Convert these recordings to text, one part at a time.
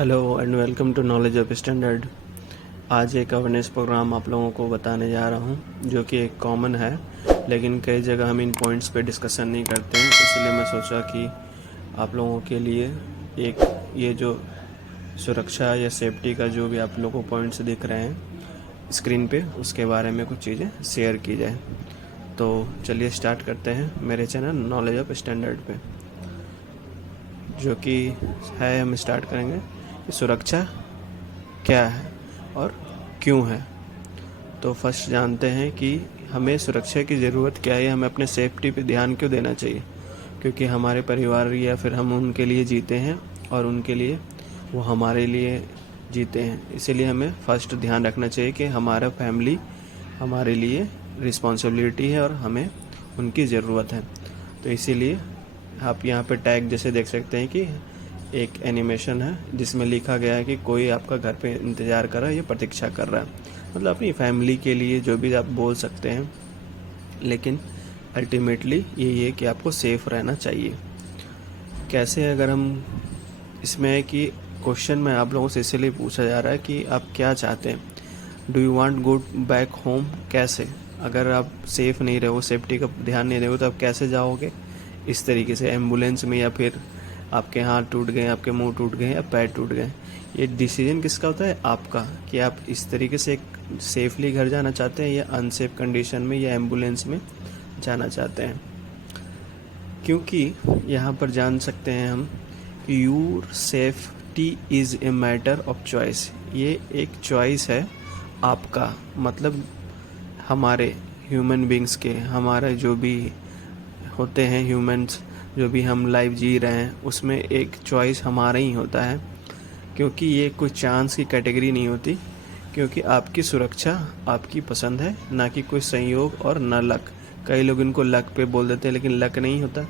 Hello and welcome to knowledge of standard. आज एक awareness programme आप लोगों को बताने जा रहा हूं जो कि एक कॉमन है, लेकिन कई जगह हम इन पॉइंट्स पे डिस्कशन नहीं करते हैं। इसलिए मैं सोचा कि आप लोगों के लिए एक ये जो सुरक्षा या सेफ्टी का जो भी आप लोगों को पॉइंट्स दिख रहे हैं स्क्रीन पे, उसके बारे में कुछ चीज़ें शेयर की जाए। तो चलिए स्टार्ट करते हैं मेरे चैनल नॉलेज ऑफ स्टैंडर्ड पे, जो कि है, हम स्टार्ट करेंगे कि सुरक्षा क्या है और क्यों है। तो फर्स्ट जानते हैं कि हमें सुरक्षा की ज़रूरत क्या है, हमें अपने सेफ्टी पे ध्यान क्यों देना चाहिए। क्योंकि हमारे परिवार या फिर हम उनके लिए जीते हैं और उनके लिए वो हमारे लिए जीते हैं। इसीलिए हमें फर्स्ट ध्यान रखना चाहिए कि हमारा फैमिली हमारे लिए रिस्पॉन्सिबिलिटी है और हमें उनकी ज़रूरत है। तो इसीलिए आप यहाँ पे टैग जैसे देख सकते हैं कि एक एनिमेशन है जिसमें लिखा गया है कि कोई आपका घर पे इंतज़ार कर रहा है या प्रतीक्षा कर रहा है। मतलब अपनी फैमिली के लिए जो भी आप बोल सकते हैं, लेकिन अल्टीमेटली ये है कि आपको सेफ रहना चाहिए। कैसे, अगर हम इसमें है कि क्वेश्चन में आप लोगों से इसलिए पूछा जा रहा है कि आप क्या चाहते हैं, do you want go back home. कैसे, अगर आप सेफ नहीं रहो, सेफ्टी का ध्यान नहीं रहोगे, तो आप कैसे जाओगे इस तरीके से एम्बुलेंस में, या फिर आपके हाथ टूट गए, आपके मुंह टूट गए या पैर टूट गए। ये डिसीजन किसका होता है? आपका, कि आप इस तरीके से एक सेफली घर जाना चाहते हैं या अनसेफ कंडीशन में या एम्बुलेंस में जाना चाहते हैं। क्योंकि यहाँ पर जान सकते हैं हम कि your safety is a matter of choice. ये एक चॉइस है आपका, मतलब हमारे ह्यूमन बींग्स के, हमारे जो भी होते हैं ह्यूमंस, जो भी हम लाइफ जी रहे हैं, उसमें एक चॉइस हमारा ही होता है। क्योंकि ये कोई चांस की कैटेगरी नहीं होती, क्योंकि आपकी सुरक्षा आपकी पसंद है, ना कि कोई संयोग और ना लक। कई लोग इनको लक पे बोल देते हैं, लेकिन लक नहीं होता,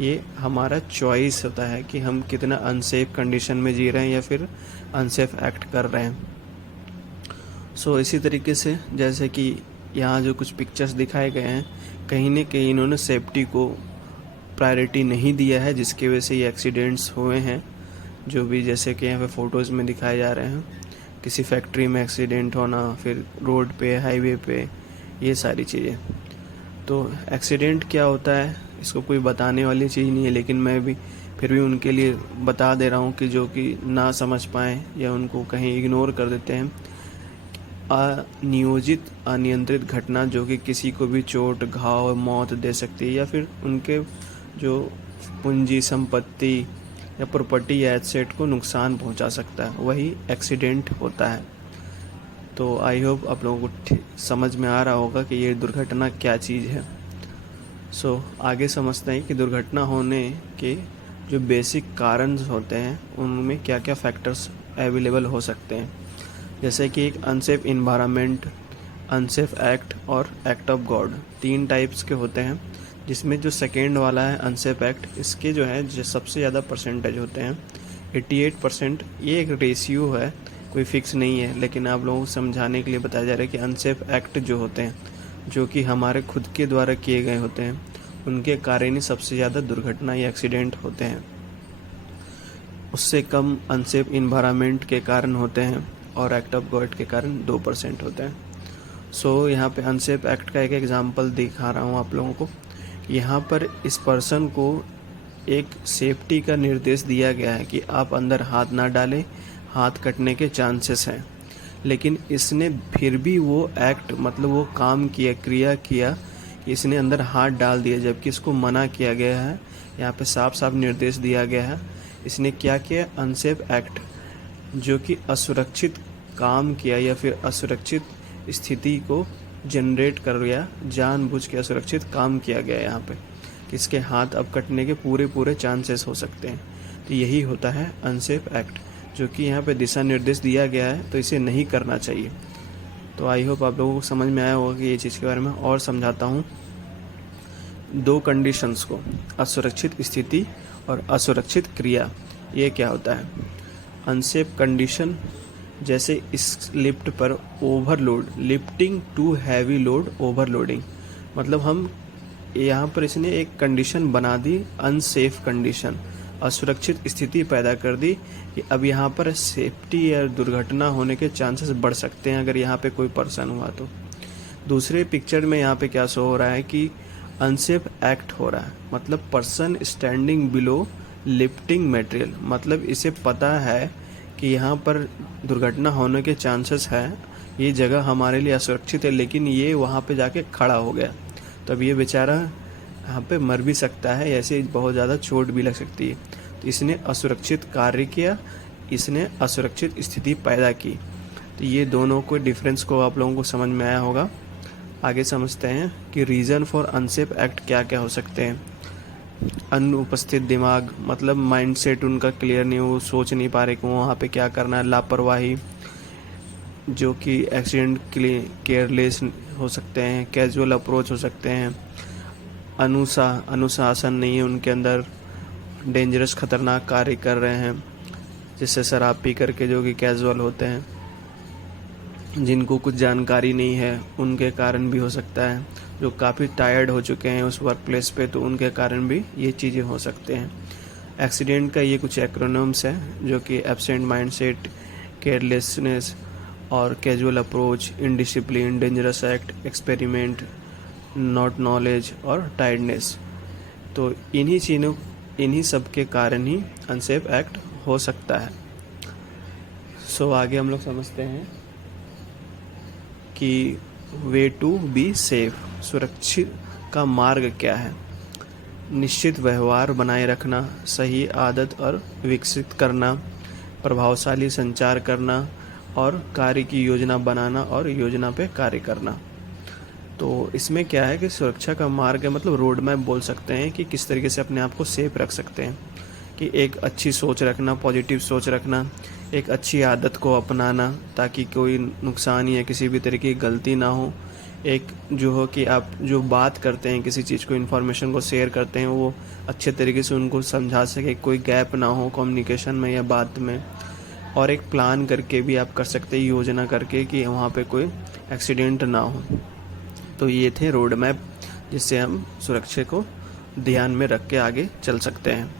ये हमारा चॉइस होता है कि हम कितना अनसेफ कंडीशन में जी रहे हैं या फिर अनसेफ एक्ट कर रहे हैं। सो इसी तरीके से जैसे कि यहाँ जो कुछ पिक्चर्स दिखाए गए हैं, कहीं न कहीं इन्होंने सेफ्टी को प्रायोरिटी नहीं दिया है, जिसकी वजह से ये एक्सीडेंट्स हुए हैं। जो भी जैसे कि यहाँ पे फ़ोटोज़ में दिखाए जा रहे हैं, किसी फैक्ट्री में एक्सीडेंट होना, फिर रोड पे, हाईवे पे, ये सारी चीज़ें। तो एक्सीडेंट क्या होता है, इसको कोई बताने वाली चीज़ नहीं है, लेकिन मैं भी फिर भी उनके लिए बता दे रहा हूँ कि जो कि ना समझ पाएँ या उनको कहीं इग्नोर कर देते हैं। अनियोजित अनियंत्रित घटना जो कि किसी को भी चोट, घाव, मौत दे सकती है, या फिर उनके जो पूंजी, संपत्ति या प्रॉपर्टी या एसेट को नुकसान पहुंचा सकता है, वही एक्सीडेंट होता है। तो आई होप आप लोगों को समझ में आ रहा होगा कि ये दुर्घटना क्या चीज़ है। सो आगे समझते हैं कि दुर्घटना होने के जो बेसिक कारण होते हैं, उनमें क्या क्या फैक्टर्स अवेलेबल हो सकते हैं। जैसे कि एक अनसेफ इन्वायरमेंट, अनसेफ एक्ट और एक्ट ऑफ गॉड, 3 टाइप्स के होते हैं। जिसमें जो सेकेंड वाला है अनसेफ एक्ट, इसके जो है जो सबसे ज़्यादा परसेंटेज होते हैं 88%। ये एक रेशियो है, कोई फिक्स नहीं है, लेकिन आप लोगों को समझाने के लिए बताया जा रहा है कि अनसेफ एक्ट जो होते हैं, जो कि हमारे खुद के द्वारा किए गए होते हैं, उनके कारण ही सबसे ज़्यादा दुर्घटना या एक्सीडेंट होते हैं। उससे कम अनसेफ इन्वायरमेंट के कारण होते हैं और एक्ट ऑफ गॉड के कारण 2% होते हैं। सो यहाँ पे अनसेफ एक्ट का एक एग्जांपल दिखा रहा हूँ आप लोगों को। यहाँ पर इस पर्सन को एक सेफ्टी का निर्देश दिया गया है कि आप अंदर हाथ ना डालें, हाथ कटने के चांसेस हैं, लेकिन इसने फिर भी वो एक्ट, मतलब वो काम किया, क्रिया किया कि इसने अंदर हाथ डाल दिया, जबकि इसको मना किया गया है। यहाँ पे साफ साफ निर्देश दिया गया है। इसने क्या किया? अनसेफ एक्ट, जो कि असुरक्षित काम किया या फिर असुरक्षित स्थिति को जनरेट कर गया, जानबूझ के असुरक्षित काम किया गया यहाँ पे, कि इसके हाथ अब कटने के पूरे चांसेस हो सकते हैं। तो यही होता है अनसेफ एक्ट, जो कि यहाँ पे दिशा निर्देश दिया गया है, तो इसे नहीं करना चाहिए। तो आई होप आप लोगों को समझ में आया होगा कि ये चीज़ के बारे में। और समझाता हूँ 2 कंडीशंस को, असुरक्षित स्थिति और असुरक्षित क्रिया। ये क्या होता है? अनसेफ कंडीशन, जैसे इस लिफ्ट पर overload, lifting too heavy load, overloading. मतलब हम यहाँ पर इसने एक कंडीशन बना दी, अनसेफ कंडीशन, असुरक्षित स्थिति पैदा कर दी कि अब यहाँ पर सेफ्टी या दुर्घटना होने के चांसेस बढ़ सकते हैं अगर यहाँ पे कोई पर्सन हुआ तो। दूसरे पिक्चर में यहाँ पे क्या शो हो रहा है कि अनसेफ एक्ट हो रहा है, मतलब person standing below lifting material, मतलब इसे पता है कि यहाँ पर दुर्घटना होने के चांसेस है, ये जगह हमारे लिए असुरक्षित है, लेकिन ये वहाँ पे जाके खड़ा हो गया, तो अब ये बेचारा यहाँ पे मर भी सकता है, ऐसे बहुत ज़्यादा चोट भी लग सकती है। तो इसने असुरक्षित कार्य किया, इसने असुरक्षित स्थिति पैदा की। तो ये दोनों को डिफरेंस को आप लोगों को समझ में आया होगा। आगे समझते हैं कि रीज़न फॉर अनसेफ एक्ट क्या क्या हो सकते हैं। अनुपस्थित दिमाग, मतलब माइंडसेट उनका क्लियर नहीं, वो सोच नहीं पा रहे कि वहाँ पे क्या करना है। लापरवाही, जो कि एक्सीडेंट के लिए केयरलेस हो सकते हैं। कैजुअल अप्रोच हो सकते हैं। अनुशासन नहीं है उनके अंदर, डेंजरस खतरनाक कार्य कर रहे हैं, जिससे शराब पी करके, जो कि कैजुअल होते हैं। जिनको कुछ जानकारी नहीं है उनके कारण भी हो सकता है, जो काफ़ी टायर्ड हो चुके हैं उस वर्क प्लेस पे, तो उनके कारण भी ये चीज़ें हो सकते हैं। एक्सीडेंट का ये कुछ एक्रोनिम्स है, जो कि एब्सेंट माइंडसेट, केयरलेसनेस और casual approach, indiscipline, dangerous act, experiment, not knowledge और टायर्डनेस। तो इन्हीं सब के कारण ही अनसेफ एक्ट हो सकता है। सो आगे हम लोग समझते हैं कि वे टू बी सेफ, सुरक्षित का मार्ग क्या है। निश्चित व्यवहार बनाए रखना, सही आदत और विकसित करना, प्रभावशाली संचार करना और कार्य की योजना बनाना और योजना पे कार्य करना। तो इसमें क्या है कि सुरक्षा का मार्ग है, मतलब रोड मैप बोल सकते हैं कि किस तरीके से अपने आप को सेफ रख सकते हैं। कि एक अच्छी सोच रखना, पॉजिटिव सोच रखना, एक अच्छी आदत को अपनाना ताकि कोई नुकसान या किसी भी तरीके की गलती ना हो। एक जो हो कि आप जो बात करते हैं, किसी चीज़ को, इन्फॉर्मेशन को शेयर करते हैं, वो अच्छे तरीके से उनको समझा सके, कोई गैप ना हो कम्युनिकेशन में या बात में। और एक प्लान करके भी आप कर सकते हैं, योजना करके, कि वहाँ पे कोई एक्सीडेंट ना हो। तो ये थे रोड मैप, जिससे हम सुरक्षा को ध्यान में रख के आगे चल सकते हैं।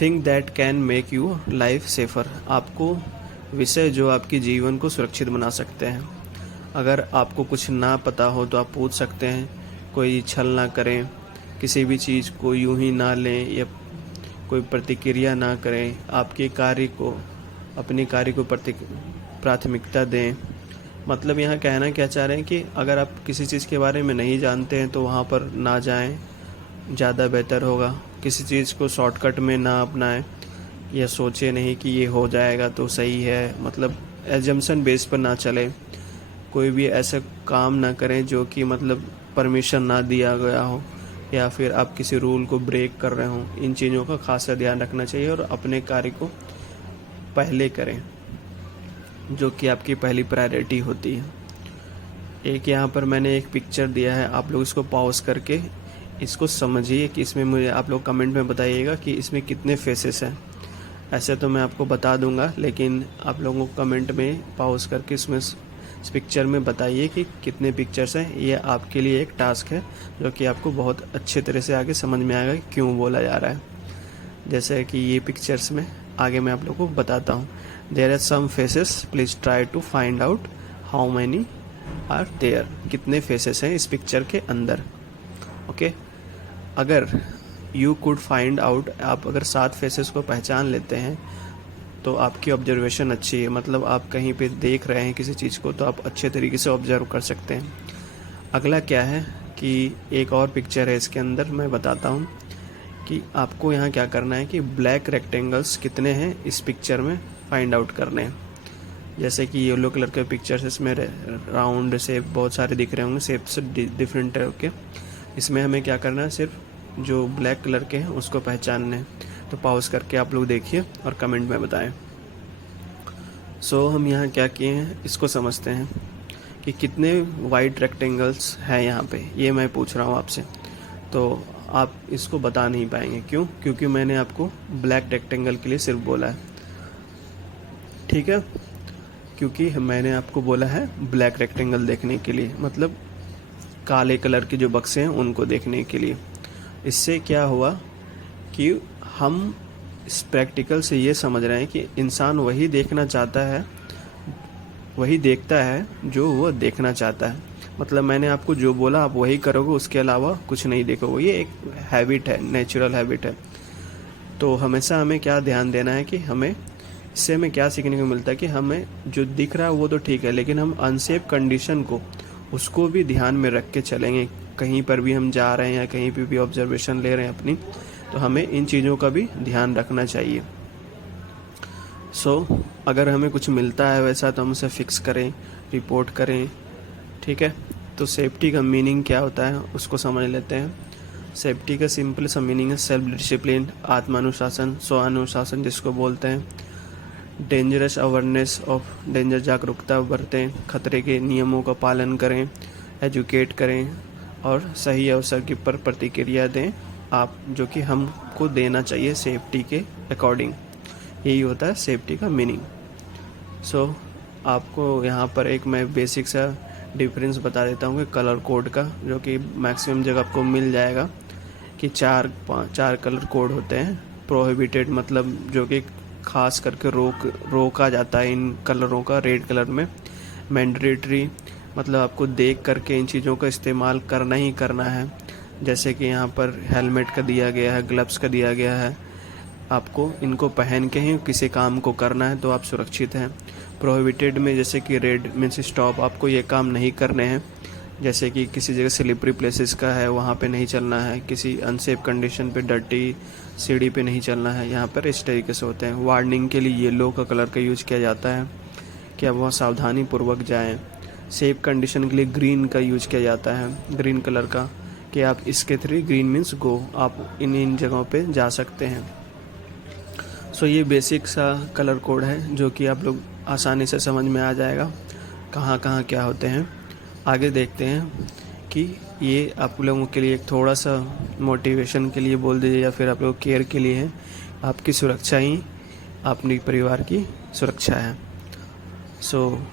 Think that can make you life safer, आपको विषय जो आपके जीवन को सुरक्षित बना सकते हैं। अगर आपको कुछ ना पता हो तो आप पूछ सकते हैं। कोई छल ना करें, किसी भी चीज़ को यूं ही ना लें या कोई प्रतिक्रिया ना करें। अपने कार्य को प्राथमिकता दें। मतलब यहाँ कहना क्या चाह रहे हैं कि अगर आप किसी चीज़ के बारे में नहीं जानते हैं तो वहाँ पर ना जाएं, ज़्यादा बेहतर होगा। किसी चीज़ को शॉर्टकट में ना अपनाएं या सोचे नहीं कि ये हो जाएगा तो सही है, मतलब एजम्पशन बेस पर ना चले। कोई भी ऐसा काम ना करें जो कि मतलब परमिशन ना दिया गया हो या फिर आप किसी रूल को ब्रेक कर रहे हो। इन चीज़ों का खासा ध्यान रखना चाहिए और अपने कार्य को पहले करें, जो कि आपकी पहली प्रायोरिटी होती है। एक यहाँ पर मैंने एक पिक्चर दिया है, आप लोग इसको पॉज करके इसको समझिए कि इसमें मुझे आप लोग कमेंट में बताइएगा कि इसमें कितने फेसेस हैं। ऐसे तो मैं आपको बता दूंगा, लेकिन आप लोगों को कमेंट में पॉज करके इस पिक्चर में बताइए कि कितने पिक्चर्स हैं। ये आपके लिए एक टास्क है जो कि आपको बहुत अच्छे तरह से आगे समझ में आएगा कि क्यों बोला जा रहा है। जैसे कि ये पिक्चर्स में आगे मैं आप लोगों को बताता हूँ। There are some faces, please try to find out how many are there, कितने फेसेस हैं इस पिक्चर के अंदर। ओके, अगर यू कुड फाइंड आउट, आप अगर 7 फेसेस को पहचान लेते हैं तो आपकी ऑब्जर्वेशन अच्छी है, मतलब आप कहीं पे देख रहे हैं किसी चीज़ को तो आप अच्छे तरीके से ऑब्जर्व कर सकते हैं। अगला क्या है कि एक और पिक्चर है इसके अंदर, मैं बताता हूँ कि आपको यहाँ क्या करना है कि ब्लैक रेक्टेंगल्स कितने हैं इस पिक्चर में फाइंड आउट करने हैं। जैसे कि येलो कलर के पिक्चर्स, इसमें राउंड शेप बहुत सारे दिख रहे होंगे, शेप से डिफरेंट टाइप के। इसमें हमें क्या करना है, सिर्फ जो ब्लैक कलर के हैं उसको पहचानने हैं। तो पॉज करके आप लोग देखिए और कमेंट में बताएं। सो हम यहाँ क्या किए हैं इसको समझते हैं कि कितने वाइट रेक्टेंगल्स हैं यहाँ पे, ये मैं पूछ रहा हूँ आपसे। तो आप इसको बता नहीं पाएंगे, क्यों? क्योंकि मैंने आपको ब्लैक रेक्टेंगल के लिए सिर्फ बोला है, ठीक है? क्योंकि मैंने आपको बोला है ब्लैक रेक्टेंगल देखने के लिए, मतलब काले कलर के जो बक्से हैं उनको देखने के लिए। इससे क्या हुआ कि हम इस प्रैक्टिकल से ये समझ रहे हैं कि इंसान वही देखना चाहता है, वही देखता है जो वो देखना चाहता है। मतलब मैंने आपको जो बोला आप वही करोगे, उसके अलावा कुछ नहीं देखोगे। ये एक हैबिट है, नेचुरल हैबिट है। तो हमेशा हमें क्या ध्यान देना है कि हमें इससे हमें क्या सीखने को मिलता है कि हमें जो दिख रहा है वो तो ठीक है, लेकिन हम अनसेफ कंडीशन को उसको भी ध्यान में रख के चलेंगे। कहीं पर भी हम जा रहे हैं या कहीं पर भी ऑब्जर्वेशन ले रहे हैं अपनी, तो हमें इन चीज़ों का भी ध्यान रखना चाहिए। अगर हमें कुछ मिलता है वैसा तो हम उसे फिक्स करें, रिपोर्ट करें, ठीक है। तो सेफ्टी का मीनिंग क्या होता है उसको समझ लेते हैं। सेफ्टी का सिंपल सा मीनिंग है सेल्फ डिसिप्लिन, आत्मानुशासन, स्व अनुशासन जिसको बोलते हैं। डेंजरस अवेयरनेस ऑफ डेंजर, जागरूकता बरतें, खतरे के नियमों का पालन करें, एजुकेट करें और सही अवसर की पर प्रतिक्रिया दें आप, जो कि हमको देना चाहिए सेफ्टी के अकॉर्डिंग। यही होता है सेफ्टी का मीनिंग। आपको यहाँ पर एक मैं बेसिक सा डिफरेंस बता देता हूँ कि कलर कोड का, जो कि मैक्सिमम जगह आपको मिल जाएगा कि चार कलर कोड होते हैं। प्रोहिबिटेड मतलब जो कि खास करके रोका जाता है इन कलरों का, रेड कलर में। मैंडेटरी मतलब आपको देख करके इन चीज़ों का इस्तेमाल करना ही करना है, जैसे कि यहाँ पर हेलमेट का दिया गया है, ग्लव्स का दिया गया है, आपको इनको पहन के ही किसी काम को करना है तो आप सुरक्षित हैं। प्रोहिबिटेड में जैसे कि रेड मीन्स स्टॉप, आपको ये काम नहीं करने हैं, जैसे कि किसी जगह स्लिपरी प्लेसेस का है वहाँ पे नहीं चलना है, किसी अनसेफ कंडीशन पे डर्टी सीढ़ी पे नहीं चलना है, यहाँ पर इस तरीके से होते हैं। वार्निंग के लिए येलो का कलर का यूज किया जाता है कि आप वहाँ सावधानी पूर्वक जाएं। सेफ कंडीशन के लिए ग्रीन का यूज किया जाता है, ग्रीन कलर का, कि आप इसके थ्रू, ग्रीन मीन्स गो, आप इन जगहों पे जा सकते हैं। ये बेसिक सा कलर कोड है जो कि आप लोग आसानी से समझ में आ जाएगा कहाँ कहाँ क्या होते हैं। आगे देखते हैं कि ये आप लोगों के लिए एक थोड़ा सा मोटिवेशन के लिए बोल दीजिए या फिर आप लोग केयर के लिए है। आपकी सुरक्षा ही अपने परिवार की सुरक्षा है।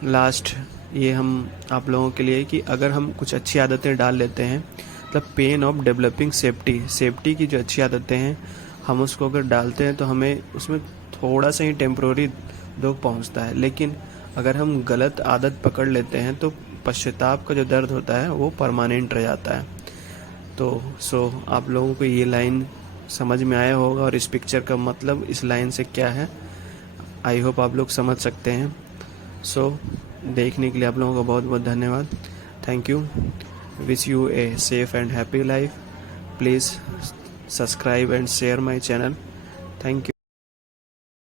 लास्ट ये हम आप लोगों के लिए कि अगर हम कुछ अच्छी आदतें डाल लेते हैं, मतलब पेन ऑफ डेवलपिंग सेफ्टी की जो अच्छी आदतें हैं हम उसको अगर डालते हैं तो हमें उसमें थोड़ा सा ही टेम्प्रोरी दुख पहुंचता है, लेकिन अगर हम गलत आदत पकड़ लेते हैं तो पश्चाताप का जो दर्द होता है वो परमानेंट रह जाता है। तो आप लोगों को ये लाइन समझ में आया होगा और इस पिक्चर का मतलब इस लाइन से क्या है, आई होप आप लोग समझ सकते हैं। देखने के लिए आप लोगों का बहुत बहुत धन्यवाद। Thank you. Wish U a safe and happy life. Please subscribe and share my channel. Thank you.